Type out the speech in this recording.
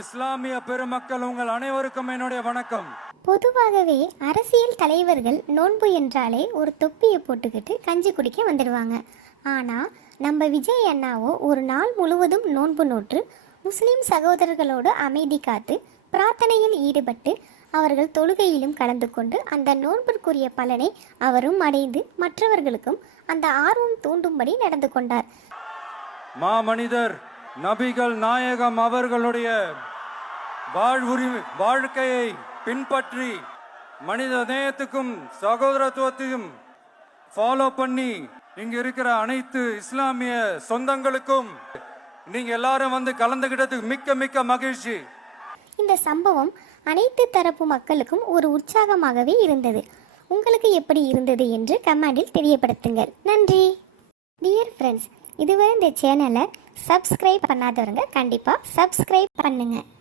இஸ்லாமிய பெருமக்கள் உங்கள் அனைவருக்கும் என்னுடைய வணக்கம். பொதுவாகவே அரசியல் தலைவர்கள் நோன்பு என்றாலே ஒரு தொப்பியை போட்டுக்கிட்டு கஞ்சி குடிக்க வந்துடுவாங்க. ஆனால் நம்ம விஜய் அண்ணாவோ ஒரு நாள் முழுவதும் நோன்பு நோற்று முஸ்லீம் சகோதரர்களோடு அமைதி காத்து பிரார்த்தனையில் ஈடுபட்டு அவர்கள் தொழுகையிலும் கலந்து கொண்டு அந்த நோன்பிற்குரிய பலனை அவரும் அடைந்து மற்றவர்களுக்கும் அந்த ஆர்வம் தூண்டும்படி நடந்து கொண்டார். மாமனிதர் நபிகள் நாயகம் அவர்களுடைய வாழ்க்கையை பின்பற்றி மனித நேயத்துக்கும் சகோதரத்துவத்தையும் ஃபாலோ பண்ணி இங்க இருக்கிற அனைத்து இஸ்லாமிய சொந்தங்களுக்கும் நீங்க எல்லாரும் வந்து கலந்துகிட்டதுக்கு மிக்க மிக்க மகிழ்ச்சி. இந்த சம்பவம் அனைத்து தரப்பு மக்களுக்கும் ஒரு உற்சாகமாகவே இருந்தது. உங்களுக்கு எப்படி இருந்தது என்று கமெண்டில் தெரியப்படுத்துங்கள். நன்றி. டியர் ஃப்ரெண்ட்ஸ், இதுவரை இந்த சேனலை சப்ஸ்கிரைப் பண்ணாதவங்க கண்டிப்பாக சப்ஸ்கிரைப் பண்ணுங்கள்.